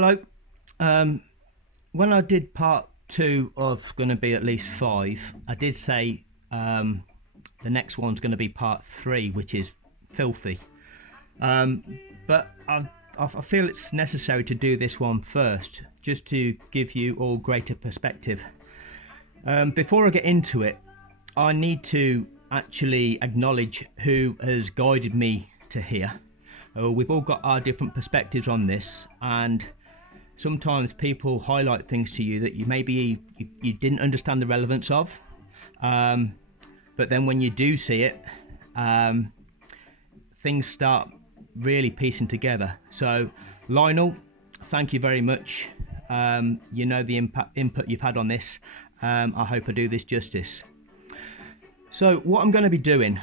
Hello. When I did part two of going to be at least five, I did say the next one's going to be part three, which is filthy. But I feel it's necessary to do this one first, just to give you all greater perspective. Before I get into it, I need to actually acknowledge who has guided me to here. We've all got our different perspectives on this, and sometimes people highlight things to you that you didn't understand the relevance of, but then when you do see it, things start really piecing together. So Lionel, thank you very much. You know the input you've had on this. I hope I do this justice. So what I'm going to be doing,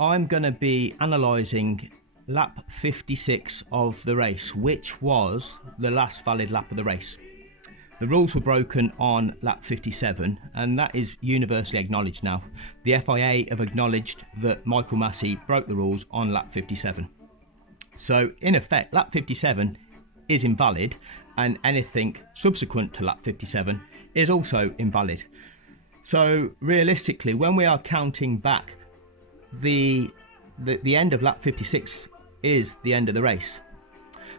I'm going to be analysing lap 56 of the race, which was the last valid lap of the race. The rules were broken on lap 57, and that is universally acknowledged now. The FIA have acknowledged that Michael Massey broke the rules on lap 57. So in effect, lap 57 is invalid, and anything subsequent to lap 57 is also invalid. So realistically, when we are counting back, the end of lap 56 is the end of the race.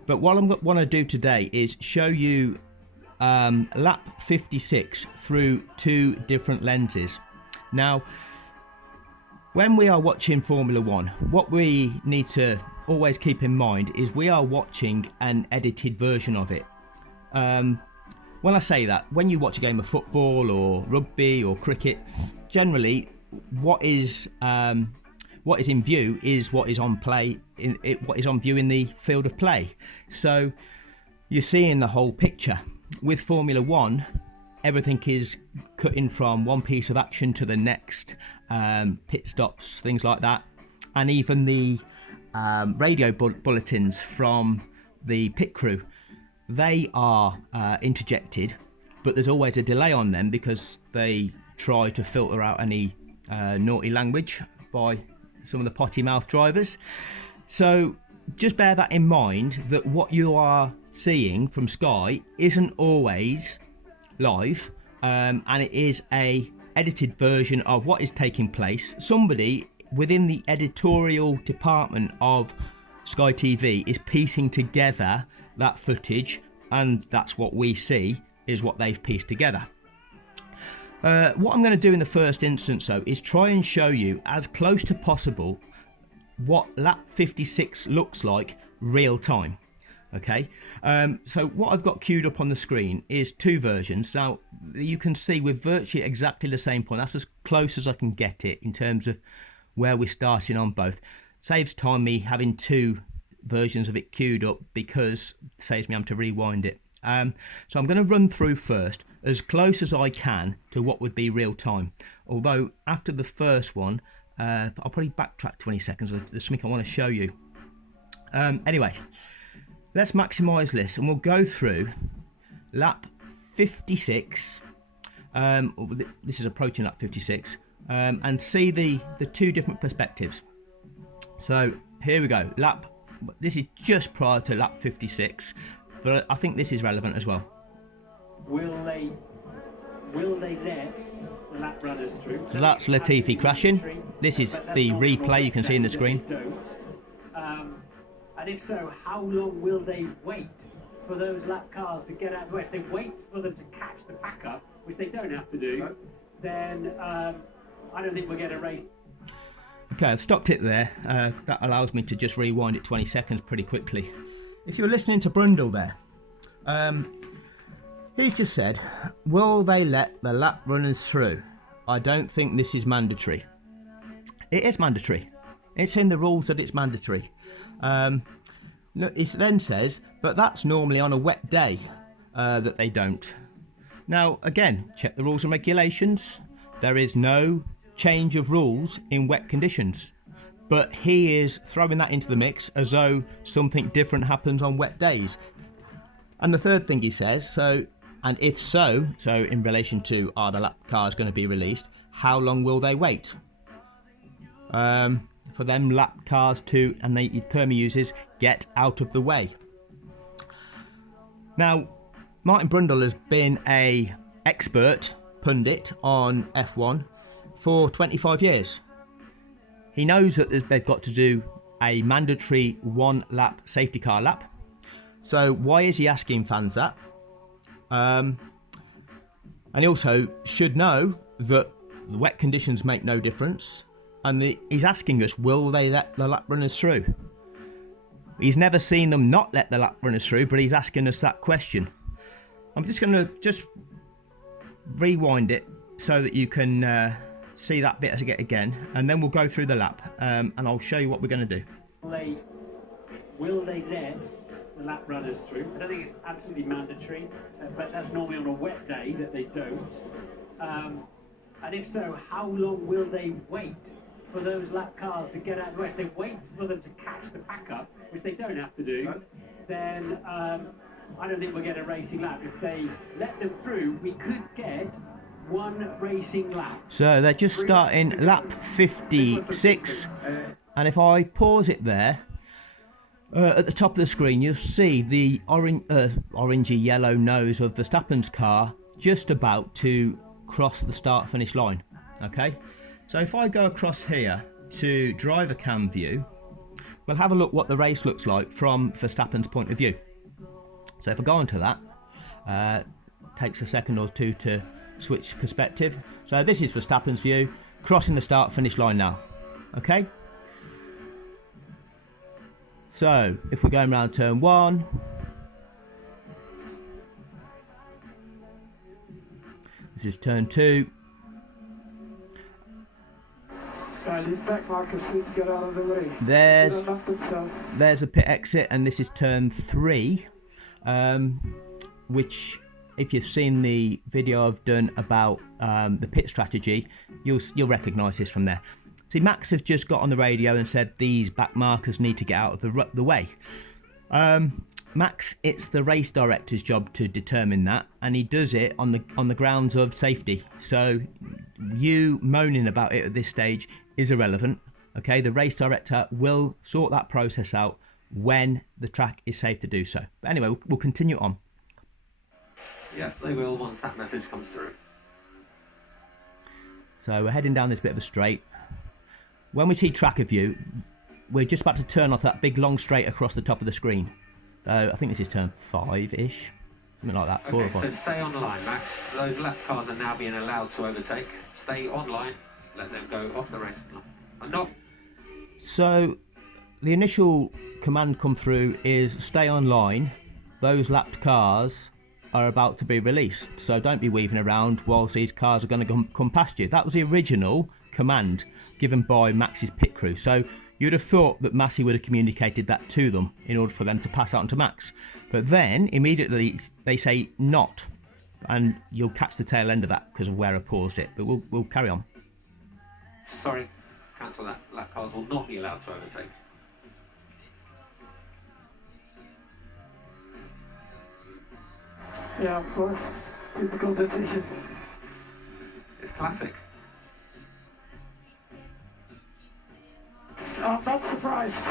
But what I want to do today is show you lap 56 through two different lenses. Now, when we are watching Formula One, what we need to always keep in mind is we are watching an edited version of it. When I say that, when you watch a game of football or rugby or cricket, generally what is in view is what is on play, what is on view in the field of play. So you're seeing the whole picture. With Formula One, everything is cutting from one piece of action to the next, pit stops, things like that, and even the radio bulletins from the pit crew, they are interjected, but there's always a delay on them because they try to filter out any naughty language by some of the potty mouth drivers. So just bear that in mind, that what you are seeing from Sky isn't always live, and it is a edited version of what is taking place. Somebody within the editorial department of Sky TV is piecing together that footage, and that's what we see is what they've pieced together. What I'm going to do in the first instance though is try and show you as close to possible what lap 56 looks like real time. Okay, so what I've got queued up on the screen is two versions. Now you can see we're virtually exactly the same point. That's as close as I can get it in terms of where we're starting on both. Saves time me having two versions of it queued up because it saves me having to rewind it. So I'm going to run through first as close as I can to what would be real time. Although after the first one, I'll probably backtrack 20 seconds. There's something I want to show you. Anyway, let's maximise this and we'll go through lap 56. This is approaching lap 56, and see the two different perspectives. So here we go. This is just prior to lap 56, but I think this is relevant as well. Will they let lap runners through? So that's Latifi crashing. This is the replay you can see in the screen. And if so, how long will they wait for those lap cars to get out of the way? If they wait for them to catch the backup, which they don't have to do, then I don't think we'll get a race. Okay, I've stopped it there. That allows me to just rewind it 20 seconds pretty quickly. If you're listening to Brundle there, he's just said, will they let the lap runners through? I don't think this is mandatory. It is mandatory. It's in the rules that it's mandatory. It then says, but that's normally on a wet day that they don't. Now, again, check the rules and regulations. There is no change of rules in wet conditions. But he is throwing that into the mix as though something different happens on wet days. And the third thing he says, and if so in relation to are the lap cars going to be released, how long will they wait? For them lap cars to, and the term he uses, get out of the way. Now, Martin Brundle has been a expert pundit on F1 for 25 years. He knows that they've got to do a mandatory 1 lap safety car lap. So why is he asking fans that? And he also should know that the wet conditions make no difference. And he's asking us, will they let the lap runners through? He's never seen them not let the lap runners through, but he's asking us that question. I'm just going to rewind it so that you can see that bit as again, and then we'll go through the lap, and I'll show you what we're going to do. Will they let the lap runners through? I don't think it's absolutely mandatory, but that's normally on a wet day that they don't. And if so, how long will they wait for those lap cars to get out of the way? If they wait for them to catch the pack up, which they don't have to do, then I don't think we'll get a racing lap. If they let them through, we could get one racing lap. So they're just starting lap 56, and if I pause it there, at the top of the screen you'll see the orangey yellow nose of Verstappen's car just about to cross the start finish line. Okay, so if I go across here to driver cam view, we'll have a look what the race looks like from Verstappen's point of view. So if I go into that, takes a second or two to switch perspective. So this is Verstappen's view, crossing the start finish line now. Okay, so if we're going around turn 1, this is turn 2. These back markers need to get out of the way. There's a pit exit, and this is turn 3, which, if you've seen the video I've done about the pit strategy, you'll recognise this from there. See, Max have just got on the radio and said these back markers need to get out of the way. Max, it's the race director's job to determine that, and he does it on the grounds of safety. So you moaning about it at this stage is irrelevant. Okay, the race director will sort that process out when the track is safe to do so. But anyway, we'll continue on. Yeah, they will once that message comes through. So we're heading down this bit of a straight. When we see tracker view, we're just about to turn off that big long straight across the top of the screen. I think this is turn 5-ish, something like that. 4 or 5. So stay on the line, Max. Those lap cars are now being allowed to overtake. Stay on line. Let them go off the racing line. And not. So the initial command come through is stay on line. Those lapped cars are about to be released, so don't be weaving around whilst these cars are going to come past you. That was the original command given by Max's pit crew. So you'd have thought that Massey would have communicated that to them in order for them to pass out to Max. But then immediately they say not, and you'll catch the tail end of that because of where I paused it. But we'll carry on. Sorry, cancel that. Lap cars will not be allowed to overtake. Yeah, of course. Typical decision. It's classic. I'm not surprised.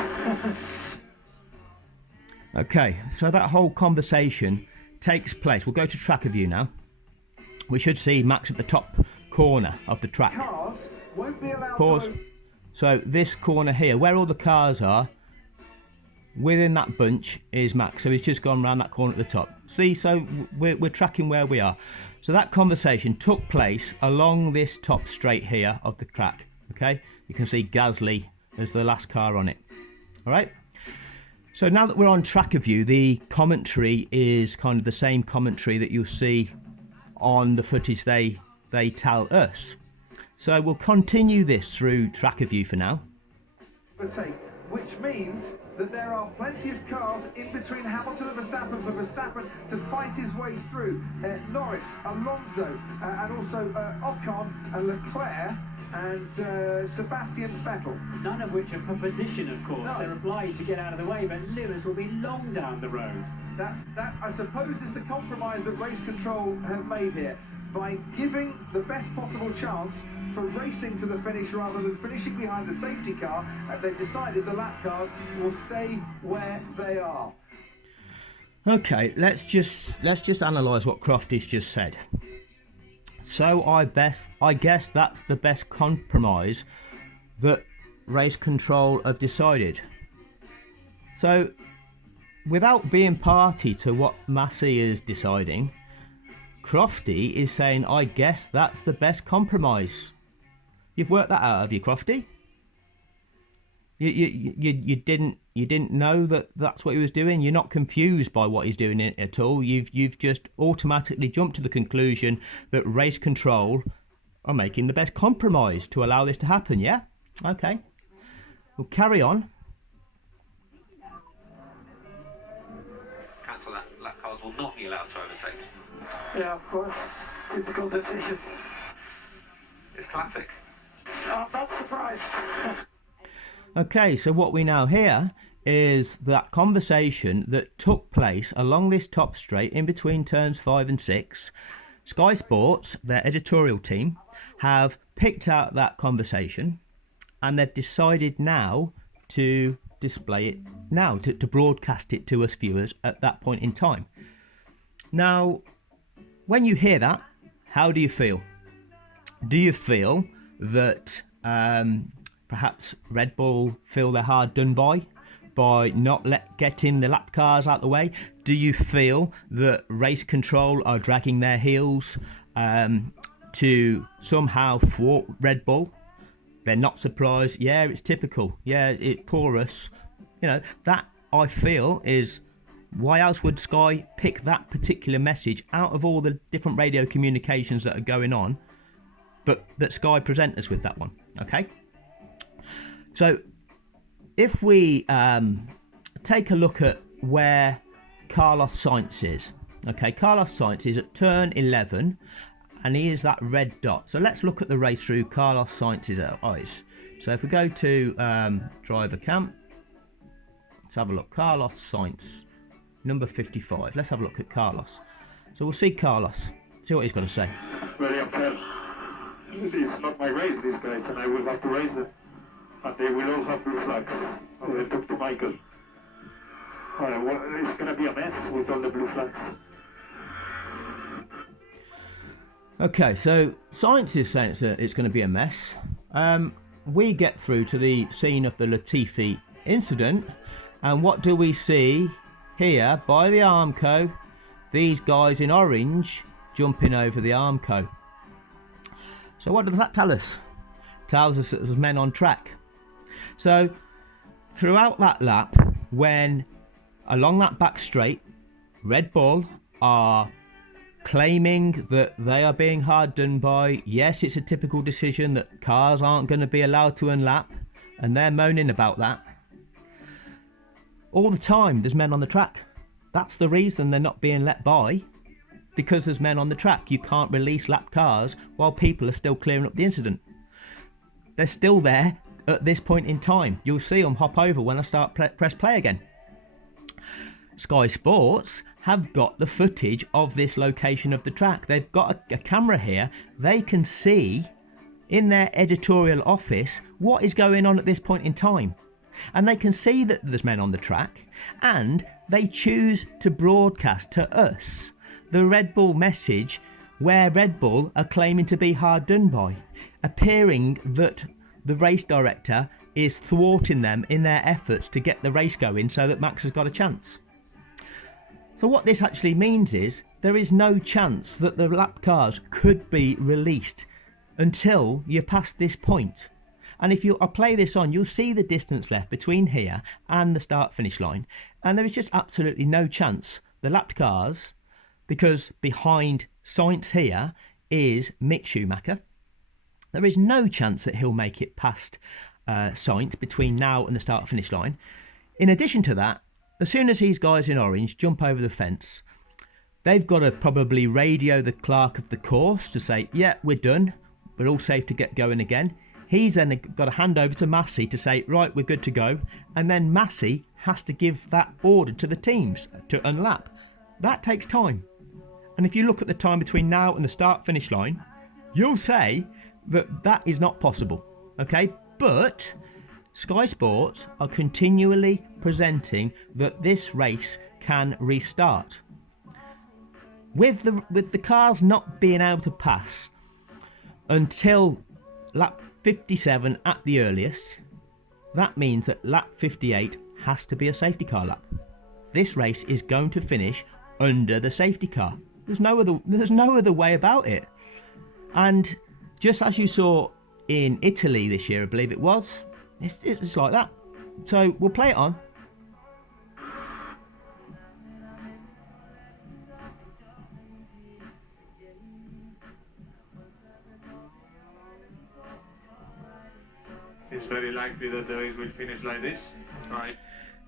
Okay, so that whole conversation takes place. We'll go to tracker view now. We should see Max at the top corner of the track. Cars won't be allowed Pause. So this corner here, where all the cars are, within that bunch is Max. So he's just gone around that corner at the top. See, so we're tracking where we are. So that conversation took place along this top straight here of the track. Okay, you can see Gasly as the last car on it. All right. So now that we're on tracker view, the commentary is kind of the same commentary that you'll see on the footage they tell us. So we'll continue this through tracker view for now. Which means that there are plenty of cars in between Hamilton and Verstappen for Verstappen to fight his way through. Norris, Alonso, and also Ocon and Leclerc and Sebastian Vettel. None of which are for position, of course. No. They're obliged to get out of the way, but Lewis will be long down the road. That I suppose is the compromise that race control have made here. By giving the best possible chance for racing to the finish rather than finishing behind the safety car, they've decided the lap cars will stay where they are. Okay, let's just analyse what Crofty's just said. So I guess that's the best compromise that race control have decided. So without being party to what Massey is deciding, Crofty is saying, I guess that's the best compromise. You've worked that out, have you, Crofty? You didn't know that that's what he was doing. You're not confused by what he's doing at all. You've just automatically jumped to the conclusion that race control are making the best compromise to allow this to happen. Yeah, okay. We'll carry on. Cancel that. Lap cars will not be allowed to overtake. Yeah, of course. Typical decision. It's classic. I'm not surprised. Okay, so what we now hear is that conversation that took place along this top straight in between turns 5 and 6. Sky Sports, their editorial team, have picked out that conversation and they've decided now to display it now, to broadcast it to us viewers at that point in time. Now, when you hear that, how do you feel? Do you feel that perhaps Red Bull feel they're hard done by not getting the lap cars out the way? Do you feel that race control are dragging their heels to somehow thwart Red Bull? They're not surprised. Yeah, it's typical. Yeah, poor us. You know, that I feel is why else would Sky pick that particular message out of all the different radio communications that are going on, but that Sky present us with that one, okay? So if we take a look at where Carlos Sainz is, okay, Carlos Sainz is at turn 11 and he is that red dot. So let's look at the race through Carlos Sainz's eyes. So if we go to driver cam, let's have a look. Carlos Sainz, number 55. Let's have a look at Carlos. So we'll see Carlos, see what he's got to say. Very unfair. It's not my race, these guys, and I will have to race them. And they will all have blue flags. I will talk to Michael. It's going to be a mess with all the blue flags. Okay, so Science is saying it's going to be a mess. We get through to the scene of the Latifi incident, and what do we see here by the Armco? These guys in orange jumping over the Armco. So what does that tell us? Tells us that there's men on track. So throughout that lap, when along that back straight, Red Bull are claiming that they are being hard done by. Yes, it's a typical decision that cars aren't going to be allowed to unlap, and they're moaning about that. All the time there's men on the track. That's the reason they're not being let by, because there's men on the track. You can't release lap cars while people are still clearing up the incident. They're still there at this point in time. You'll see them hop over when I start press play again. Sky Sports have got the footage of this location of the track. They've got a camera here. They can see in their editorial office what is going on at this point in time. And they can see that there's men on the track, and they choose to broadcast to us the Red Bull message where Red Bull are claiming to be hard done by, appearing that the race director is thwarting them in their efforts to get the race going so that Max has got a chance. So what this actually means is there is no chance that the lap cars could be released until you're past this point. And if I play this on, you'll see the distance left between here and the start finish line, and there is just absolutely no chance the lapped cars, because behind Sainz here is Mick Schumacher, there is no chance that he'll make it past Sainz between now and the start finish line. In addition to that, as soon as these guys in orange jump over the fence, they've got to probably radio the clerk of the course to say, yeah, we're done, we're all safe to get going again. He's then got to hand over to Massey to say, right, we're good to go. And then Massey has to give that order to the teams to unlap. That takes time. And if you look at the time between now and the start finish line, you'll say that that is not possible. Okay, but Sky Sports are continually presenting that this race can restart. With the cars not being able to pass until lap 57 at the earliest, that means that lap 58 has to be a safety car lap. This race is going to finish under the safety car. There's no other way about it. And just as you saw in Italy this year, I believe it was, it's like that. So we'll play it on. It's very likely that the race will finish like this. Right.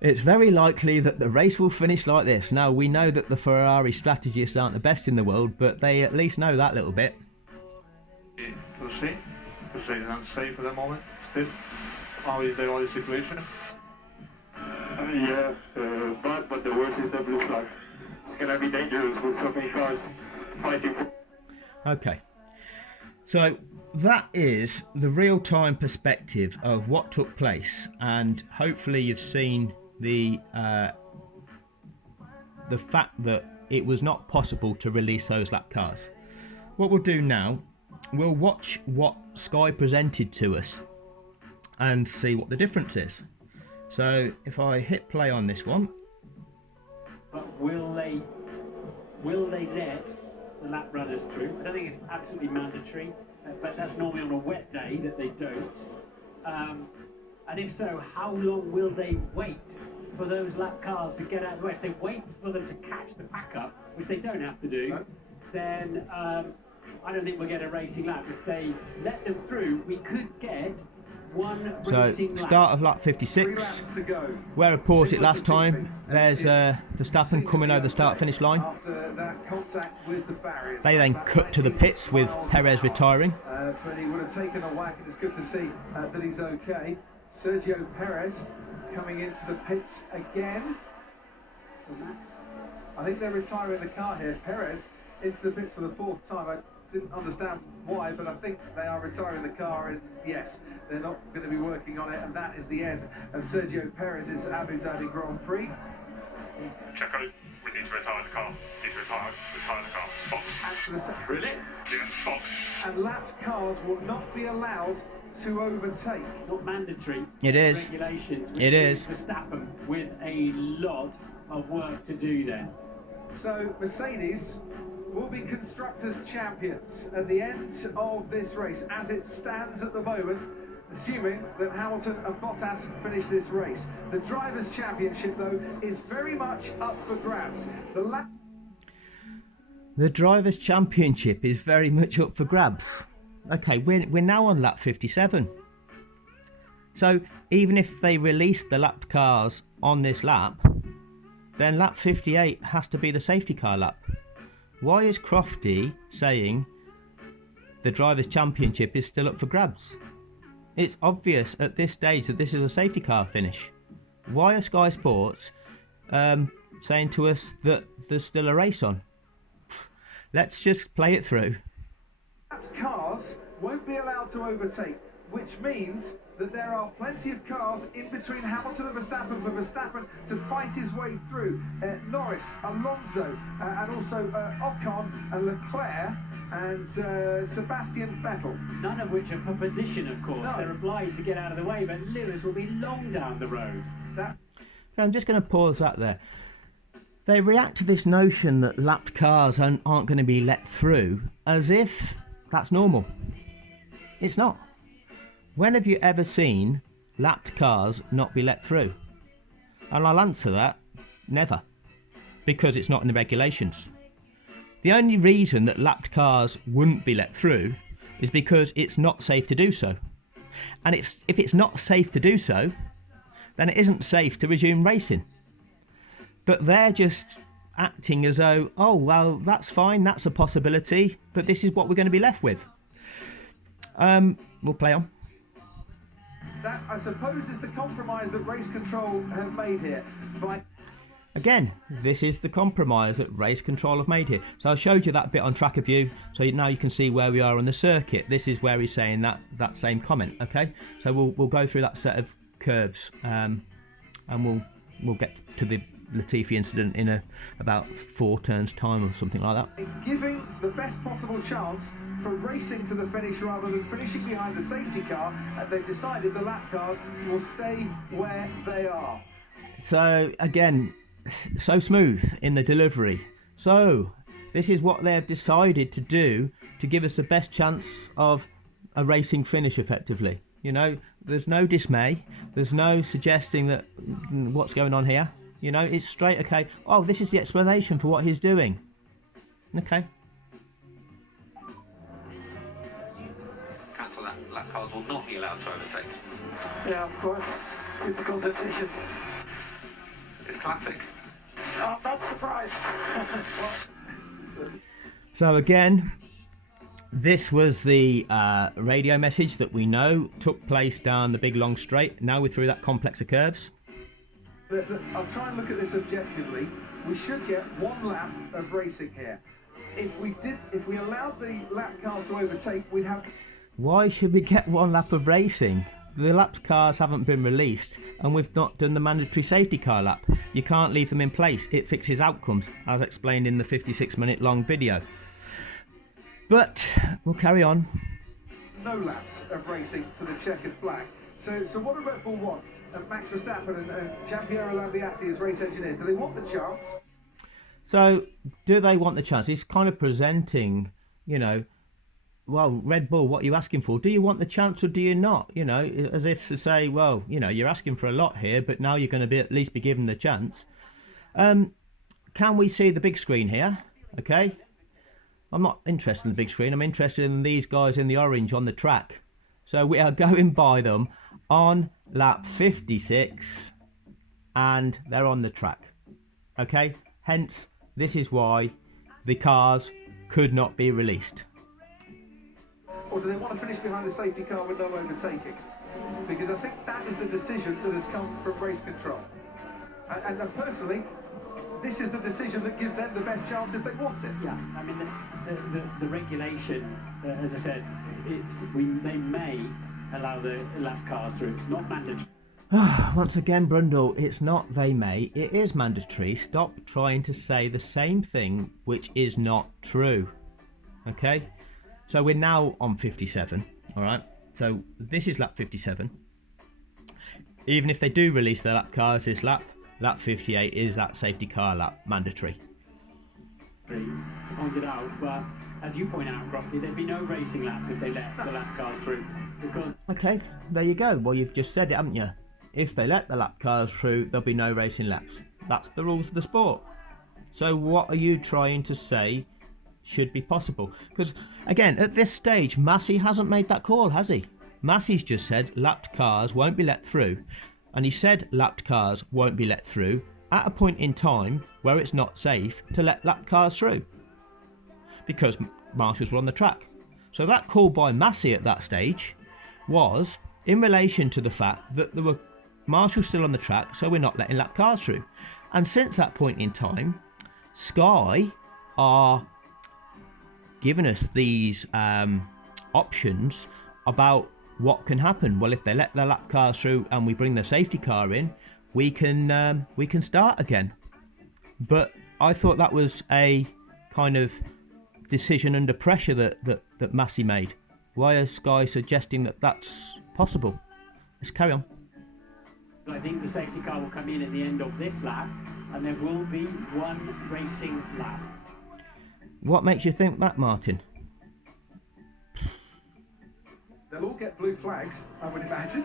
It's very likely that the race will finish like this. Now, we know that the Ferrari strategists aren't the best in the world, but they at least know that little bit. To see it's unsafe at the moment still. How is the whole situation? Bad, but the worst is the blue flag. It's gonna be dangerous with so many cars fighting for... Okay, so that is the real-time perspective of what took place, and hopefully you've seen the fact that it was not possible to release those lap cars. What we'll do now, we'll watch what Sky presented to us and see what the difference is. So if I hit play on this one, But will they let the lap runners through? I don't think it's absolutely mandatory, but that's normally on a wet day that they don't. And if so, how long will they wait for those lap cars to get out of the way? If they wait for them to catch the pack up, which they don't have to do, then I don't think we'll get a racing lap. If they let them through, we could get one racing lap. Start of lap 56, where reported last time, there's Verstappen coming over the start-finish line. They then cut to the pits with Perez retiring. But he would have taken a whack, and it's good to see that he's okay. Sergio Perez coming into the pits again. So Max, I think they're retiring the car here. Perez into the pits for the fourth time. I didn't understand why, but I think they are retiring the car, and yes, they're not going to be working on it, and that is the end of Sergio Perez's Abu Dhabi Grand Prix. Checo, we need to retire the car. Need to retire the car. Box. Really? Yeah, box. And lapped cars will not be allowed to overtake. It's not mandatory. It is. Regulations. It is. Verstappen with a lot of work to do then. So Mercedes will be constructors champions at the end of this race as it stands at the moment, assuming that Hamilton and Bottas finish this race. The drivers' championship, though, is very much up for grabs. The drivers' championship is very much up for grabs. Okay, we're now on lap 57. So even if they release the lapped cars on this lap, then lap 58 has to be the safety car lap. Why is Crofty saying the drivers' championship is still up for grabs? It's obvious at this stage that this is a safety car finish. Why are Sky Sports saying to us that there's still a race on? Let's just play it through. Cars won't be allowed to overtake, which means that there are plenty of cars in between Hamilton and Verstappen for Verstappen to fight his way through. Norris, Alonso, and also Ocon and Leclerc and Sebastian Vettel. None of which are for position, of course. No. They're obliged to get out of the way, but Lewis will be long down the road. I'm just going to pause that there. They react to this notion that lapped cars aren't going to be let through as if that's normal. It's not. When have you ever seen lapped cars not be let through? And I'll answer that, never. Because it's not in the regulations. The only reason that lapped cars wouldn't be let through is because it's not safe to do so. And if it's not safe to do so, then it isn't safe to resume racing. But they're just acting as though, oh, well, that's fine, that's a possibility, but this is what we're going to be left with. We'll play on. That, I suppose, is the compromise that race control have made here. Again, this is the compromise that race control have made here. So I showed you that bit on Tracker View, so now you can see where we are on the circuit. This is where he's saying that same comment. Okay, so we'll go through that set of curves, and we'll get to the Latifi incident in about 4 turns time or something like that. Giving the best possible chance for racing to the finish rather than finishing behind the safety car, they've decided the lap cars will stay where they are. So again, so smooth in the delivery. So this is what they've decided to do to give us the best chance of a racing finish effectively. You know, there's no dismay, there's no suggesting that what's going on here. You know, it's straight, okay, oh, this is the explanation for what he's doing. Okay. Cancel that. Lap cars will not be allowed to overtake. Yeah, of course. Typical decision. It's classic. Oh, I'm not surprised. So again, this was the radio message that we know took place down the big long straight. Now we're through that complex of curves. I'll try and look at this objectively. We should get 1 lap of racing here. If we allowed the lap cars to overtake, we'd have... Why should we get 1 lap of racing? The lap cars haven't been released and we've not done the mandatory safety car lap. You can't leave them in place. It fixes outcomes, as explained in the 56-minute long video. But we'll carry on. No laps of racing to the checkered flag. So what do Red Bull want? Max Verstappen and Giampiero Lambiase as race engineer, do they want the chance? So, do they want the chance? He's kind of presenting, you know, well, Red Bull, what are you asking for? Do you want the chance or do you not? You know, as if to say, well, you know, you're asking for a lot here, but now you're going to be at least be given the chance. Can we see the big screen here? Okay. I'm not interested in the big screen. I'm interested in these guys in the orange on the track. So we are going by them on lap 56 and they're on the track. Okay, hence this is why the cars could not be released. Or do they want to finish behind the safety car with no overtaking? Because I think that is the decision that has come from race control. And personally, this is the decision that gives them the best chance if they want it. Yeah, I mean, the regulation, as I said, they may allow the lap cars through. It's not mandatory. Once again, Brundle, it's not they may, it is mandatory. Stop trying to say the same thing which is not true. Okay? So we're now on 57, alright? So this is lap 57. Even if they do release their lap cars this lap 58 is that safety car lap mandatory. To point it out, but as you point out, Crofty, there'd be no racing laps if they let the lap cars through. Because Okay, there you go. Well, you've just said it, haven't you? If they let the lap cars through, there'll be no racing laps. That's the rules of the sport. So what are you trying to say should be possible? Because, again, at this stage, Massey hasn't made that call, has he? Massey's just said lapped cars won't be let through. And he said lapped cars won't be let through at a point in time where it's not safe to let lapped cars through. Because marshals were on the track. So that call by Massey at that stage was in relation to the fact that there were marshals still on the track, so we're not letting lap cars through. And since that point in time, Sky are giving us these options about what can happen. Well, if they let the lap cars through and we bring the safety car in, we can start again. But I thought that was a kind of decision under pressure that Massey made. Why is Sky suggesting that that's possible? Let's carry on. I think the safety car will come in at the end of this lap, and there will be one racing lap. What makes you think that, Martin? They'll all get blue flags, I would imagine.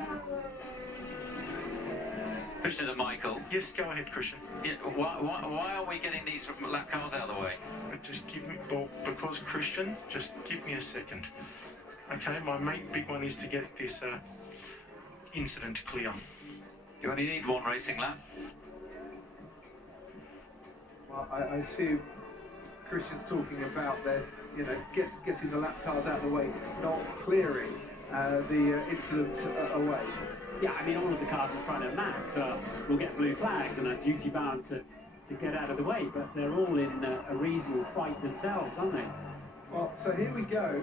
Christian and Michael. Yes, go ahead, Christian. Yeah, why are we getting these lap cars out of the way? Just give me, well, because Christian, just give me a second. Okay, my main big one is to get this incident clear. You only need one racing lap. Well, I assume Christian's talking about their, getting the lap cars out of the way, not clearing the incidents away. Yeah, I mean, all of the cars in front of Max will get blue flags and are duty bound to get out of the way, but they're all in a reasonable fight themselves, aren't they? Well, so here we go.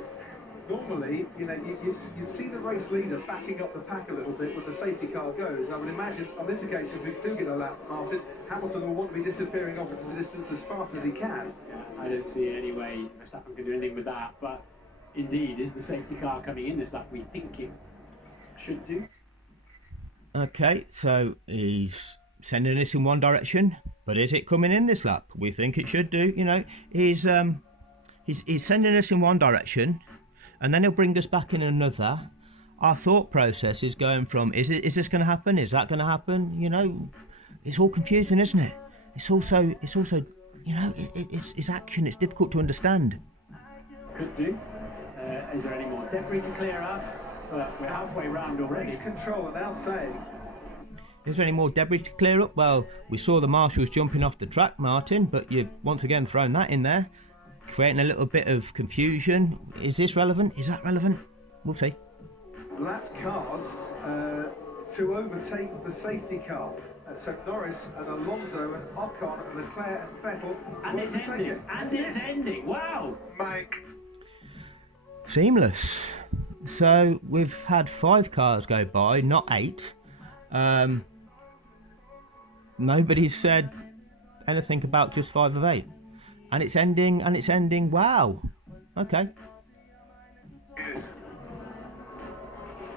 normally, you know, you'd see the race leader backing up the pack a little bit when the safety car goes. I would imagine on this occasion, if we do get a lap, Martin, Hamilton will want to be disappearing off into the distance as fast as he can. Yeah, I don't see any way Verstappen can do anything with that, but indeed, is the safety car coming in this lap we think it should do? Okay, so he's sending us in one direction, but is it coming in this lap? We think it should do. You know, he's sending us in one direction, and then he'll bring us back in another. Our thought process is going from is this going to happen? Is that going to happen? You know, it's all confusing, isn't it? It's also you know, it's action. It's difficult to understand. Could do. Is there any more debris to clear up? We're halfway round already. Race control are now saying. Is there any more debris to clear up? Well, we saw the marshals jumping off the track, Martin, but you've once again thrown that in there, creating a little bit of confusion. Is this relevant? Is that relevant? We'll see. Lapped cars to overtake the safety car. So Norris and Alonso and Ocon and Leclerc and Vettel to And it's overtake ending. it. And it's ending. Wow. Mike. Seamless. So we've had 5 cars go by, not 8. Nobody's said anything about just 5 of 8. And it's ending, wow. Okay.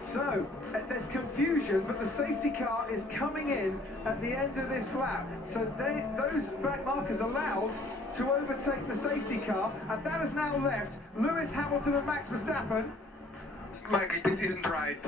So, there's confusion, but the safety car is coming in at the end of this lap. So those back markers allowed to overtake the safety car, and that has now left Lewis Hamilton and Max Verstappen. Mike, this isn't right.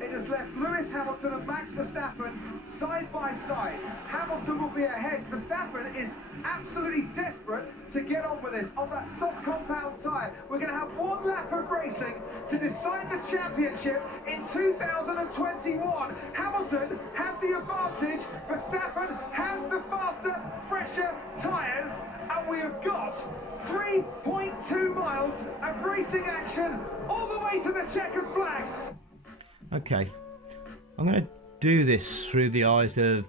It has left Lewis Hamilton and Max Verstappen side by side. Hamilton will be ahead. Verstappen is absolutely desperate to get on with this on that soft compound tyre. We're going to have one lap of racing to decide the championship in 2021. Hamilton has the advantage. Verstappen has the faster, fresher tyres. And we have got 3.2 miles of racing action all the way to the checkered flag. Okay, I'm going to do this through the eyes of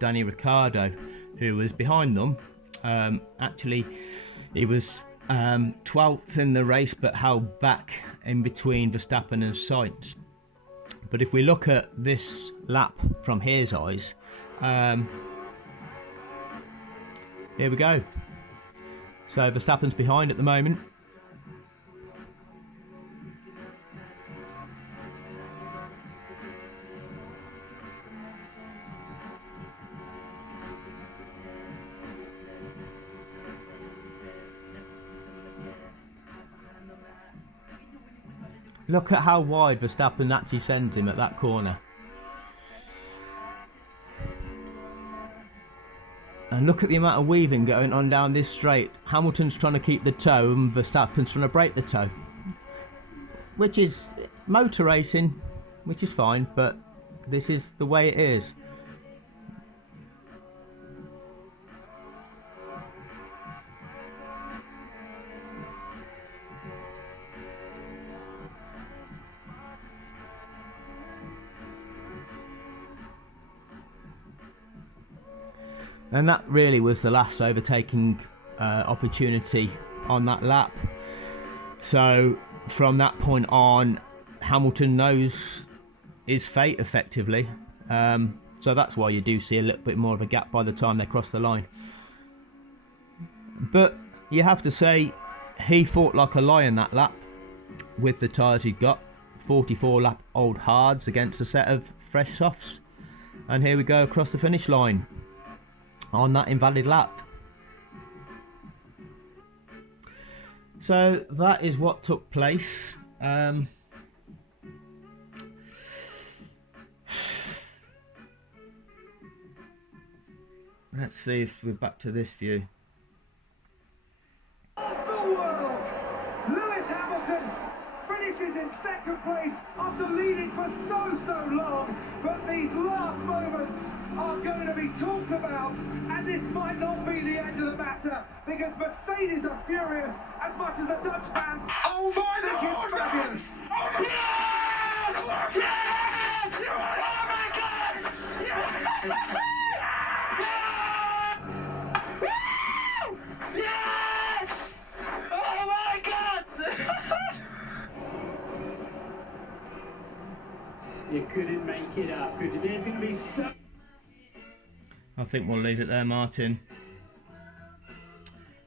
Danny Ricciardo, who was behind them. Actually, he was 12th in the race, but held back in between Verstappen and Sainz. But if we look at this lap from his eyes, here we go. So Verstappen's behind at the moment. Look at how wide Verstappen actually sends him at that corner. And look at the amount of weaving going on down this straight. Hamilton's trying to keep the toe and Verstappen's trying to break the toe. Which is motor racing, which is fine, but this is the way it is. And that really was the last overtaking opportunity on that lap. So from that point on, Hamilton knows his fate effectively. So that's why you do see a little bit more of a gap by the time they cross the line. But you have to say, he fought like a lion that lap with the tyres he'd got. 44 lap old hards against a set of fresh softs. And here we go across the finish line on that invalid lap. So that is what took place. Let's see if we're back to this view. Of the world, Lewis Hamilton finishes in second place after leading for so long, but these last moments are going to be talked about, and this might not be the end of the matter, because Mercedes are furious as much as the Dutch fans think it's fabulous. Yes! Yes! Oh my God! Yes! Yes! Oh my God! is so... I think we'll leave it there, Martin.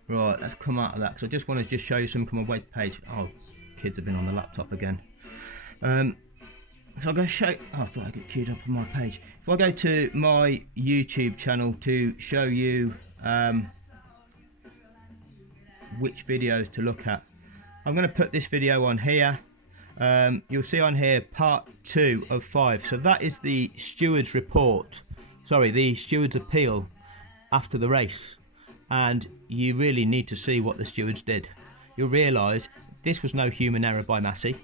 Right, let's come out of that, because I just want to just show you some of my web page. Oh, kids have been on the laptop again. So I'll go show... Oh, I thought I got queued up on my page. If I go to my YouTube channel to show you which videos to look at, I'm going to put this video on here. You'll see on here part 2 of 5. So that is the steward's report. Sorry, the steward's appeal after the race. And you really need to see what the stewards did. You'll realise this was no human error by Massey,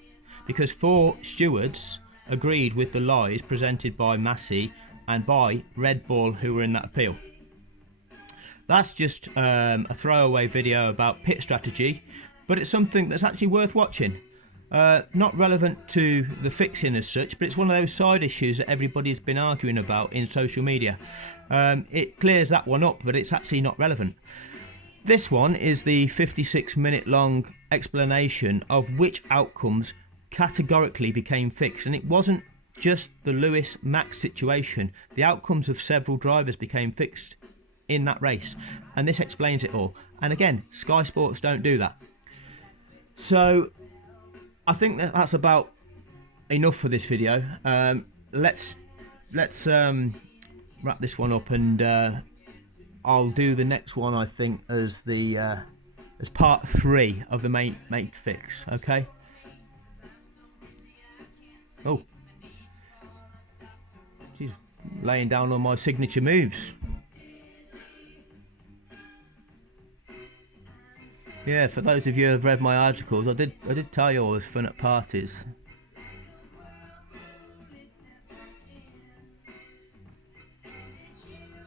because 4 stewards agreed with the lies presented by Massey and by Red Bull, who were in that appeal. That's just a throwaway video about pit strategy, but it's something that's actually worth watching. Not relevant to the fixing as such, but it's one of those side issues that everybody's been arguing about in social media. It clears that one up, but it's actually not relevant. This one is the 56-minute long explanation of which outcomes categorically became fixed, and it wasn't just the Lewis Max situation. The outcomes of several drivers became fixed in that race, and this explains it all. And again, Sky Sports don't do that. So I think that's about enough for this video. Let's wrap this one up, and I'll do the next one, I think, as the as part 3 of the main fix. Okay. Oh, she's laying down on my signature moves. Yeah, for those of you who have read my articles, I did tell you I was fun at parties.